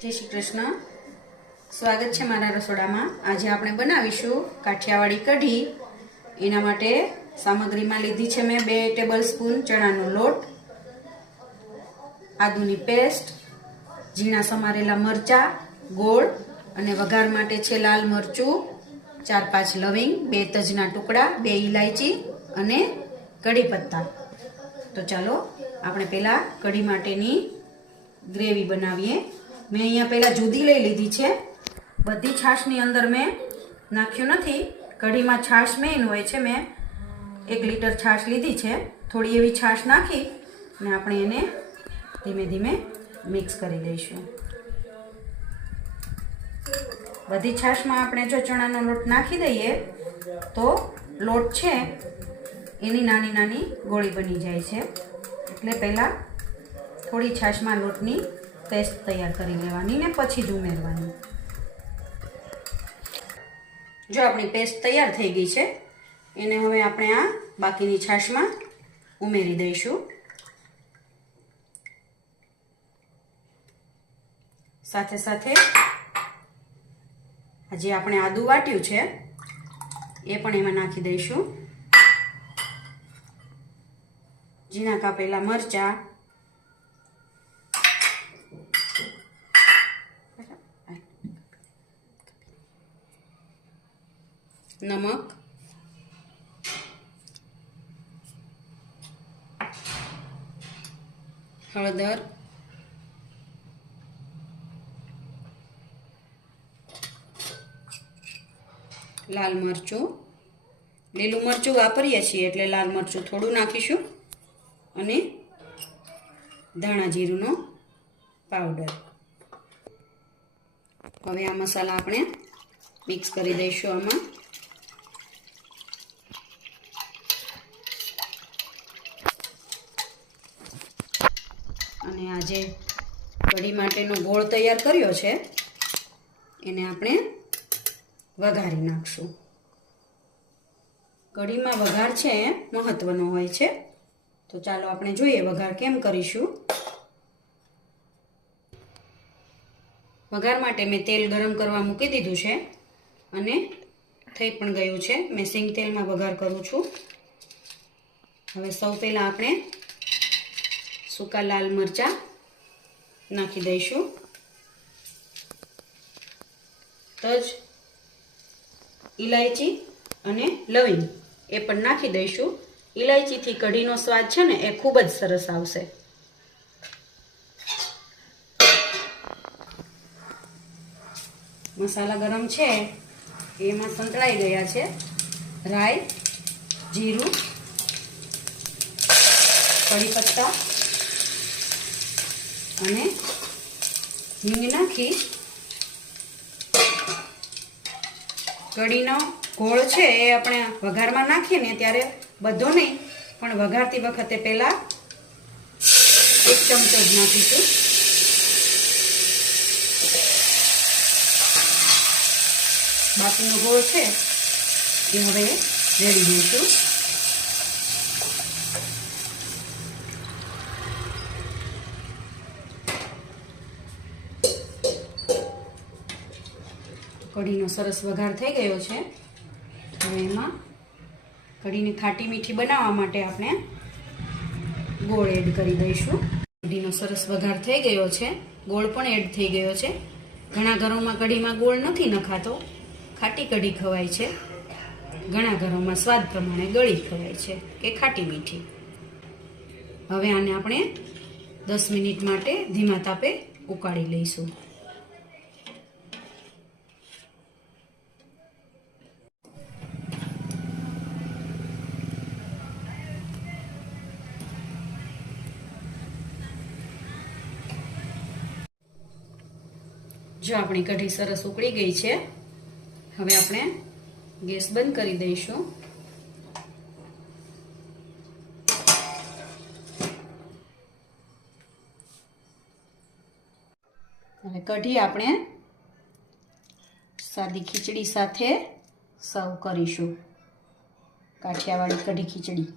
જય શ્રી કૃષ્ણ. સ્વાગત છે મારા રસોડામાં. આજે આપણે બનાવીશું કાઠિયાવાડી કઢી. એના માટે સામગ્રીમાં લીધી છે મેં 2 ટેબલસ્પૂન ચણાનો લોટ, આદુની પેસ્ટ, ઝીણા સમારેલા મરચાં, ગોળ અને વઘાર માટે છે લાલ મરચું, 4-5 લવિંગ, 2 તજના ટુકડા, 2 ઇલાયચી અને કઢી પત્તા. તો ચાલો આપણે પહેલા કઢી માટેની ગ્રેવી બનાવીએ. મેં અહીંયા પહેલા જુદી લઈ લીધી છે. બધી છાશની અંદર મેં નાખ્યું નથી. કઢીમાં છાશ મેઇન હોય છે. મેં 1 લીટર છાશ લીધી છે. થોડી એવી છાશ નાખી અને આપણે એને ધીમે ધીમે મિક્સ કરી દઈશું. બધી છાશમાં આપણે જો ચણાનો લોટ નાખી દઈએ તો લોટ છે એની નાની નાની ગોળી બની જાય છે. એટલે પહેલાં થોડી છાશમાં લોટની પેસ્ટ તૈયાર કરી લેવાની ને પછી જ ઉમેરવાની. જો આપણી પેસ્ટ તૈયાર થઈ ગઈ છે એને હવે આપણે આ બાકીની છાશમાં ઉમેરી દઈશું. સાથે સાથે જે આપણે આદુ વાટ્યું છે એ પણ એમાં નાખી દઈશું. ઝીણા કાપેલા મરચાં, નમક, હળદર, લાલ મરચું. લીલું મરચું વાપરીએ છીએ એટલે લાલ મરચું થોડું નાખીશું અને ધાણા જીરુંનો પાવડર. હવે આ મસાલા આપણે મિક્સ કરી દઈશું આમાં. અને આ જે કઢી માટેનો ગોળ તૈયાર કર્યો છે એને આપણે વઘારી નાખશું. કઢીમાં વઘાર છે એ મહત્વનો હોય છે. તો ચાલો આપણે જોઈએ વઘાર કેમ કરીશું. વઘાર માટે મેં તેલ ગરમ કરવા મૂકી દીધું છે અને થઈ પણ ગયું છે. મેં સિંગ તેલમાં વઘાર કરું છું. હવે સૌ પહેલાં આપણે સૂકા લાલ મરચાં નાખી દઈશું. તજ, ઇલાયચી અને લવિંગ એ પણ નાખી દઈશું. ઇલાયચીથી કઢીનો સ્વાદ છે ને એ ખૂબ જ સરસ આવશે. મસાલા ગરમ છે એમાં સંતળાઈ ગયા છે. રાઈ, જીરું, કઢી પત્તા અને હિંગ નાખી કઢીનો ગોળ છે એ આપણે વઘારમાં નાખીએ ને ત્યારે બધો નહીં પણ વઘારતી વખતે પહેલાં 1 ચમચો જ નાખીશું. બાકીનો ગોળ છે એ હવે રેડી દઈશું. કઢીનો સરસ વઘાર થઈ ગયો છે. હવે એમાં કઢીને ખાટી મીઠી બનાવવા માટે આપણે ગોળ એડ કરી દઈશું. કઢીનો સરસ વઘાર થઈ ગયો છે. ગોળ પણ એડ થઈ ગયો છે. ઘણા ઘરોમાં કઢીમાં ગોળ નથી નખાતો. ખાટી કઢી ખવાય છે. ઘણા ઘરોમાં સ્વાદ પ્રમાણે ગળી ખવાય છે કે ખાટી મીઠી. હવે આને આપણે 10 મિનિટ માટે ધીમા તાપે ઉકાળી લઈશું. જો આપણી કઢી સરસ ઉકળી ગઈ છે. હવે આપણે ગેસ બંધ કરી દઈશું. હવે કઢી આપણે સાદી ખીચડી સાથે સર્વ કરીશું. કાઠિયાવાડી કઢી ખીચડી.